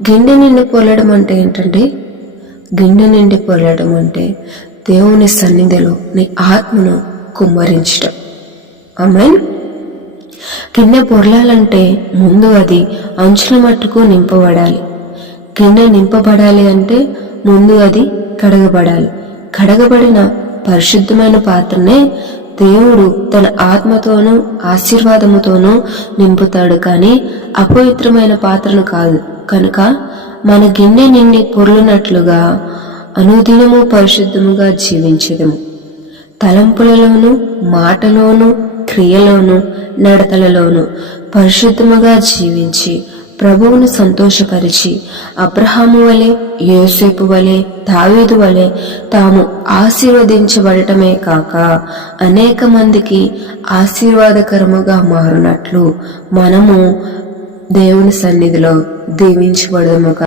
గిన్నె నిండి పొరలడం అంటే ఏంటంటే, గిన్నె నిండి పొరలడం అంటే దేవుని సన్నిధిలో నీ ఆత్మను కుమ్మరించటం. ఆమేన్. గిన్నె పొరలాలంటే ముందు అది అంచుల మట్టుకు నింపబడాలి. గిన్నె నింపబడాలి అంటే ముందు అది కడగబడాలి. కడగబడిన పరిశుద్ధమైన పాత్రనే దేవుడు తన ఆత్మతోనూ ఆశీర్వాదముతోనూ నింపుతాడు, కానీ అపవిత్రమైన పాత్రను కాదు. కనుక మన గిన్నె నిండి పొర్లునట్లుగా అనుదినము పరిశుద్ధముగా జీవించెదము. తలంపులలోను, మాటలోను, క్రియలోను, నడతలలోను పరిశుద్ధముగా జీవించి ప్రభువును సంతోషపరిచి అబ్రహాము వలె, యోసేపు వలె, దావీదు వలె తాము ఆశీర్వదించబడటమే కాక అనేక మందికి ఆశీర్వాదకరముగా మారునట్లు మనము దేవుని సన్నిధిలో దీవించబడము.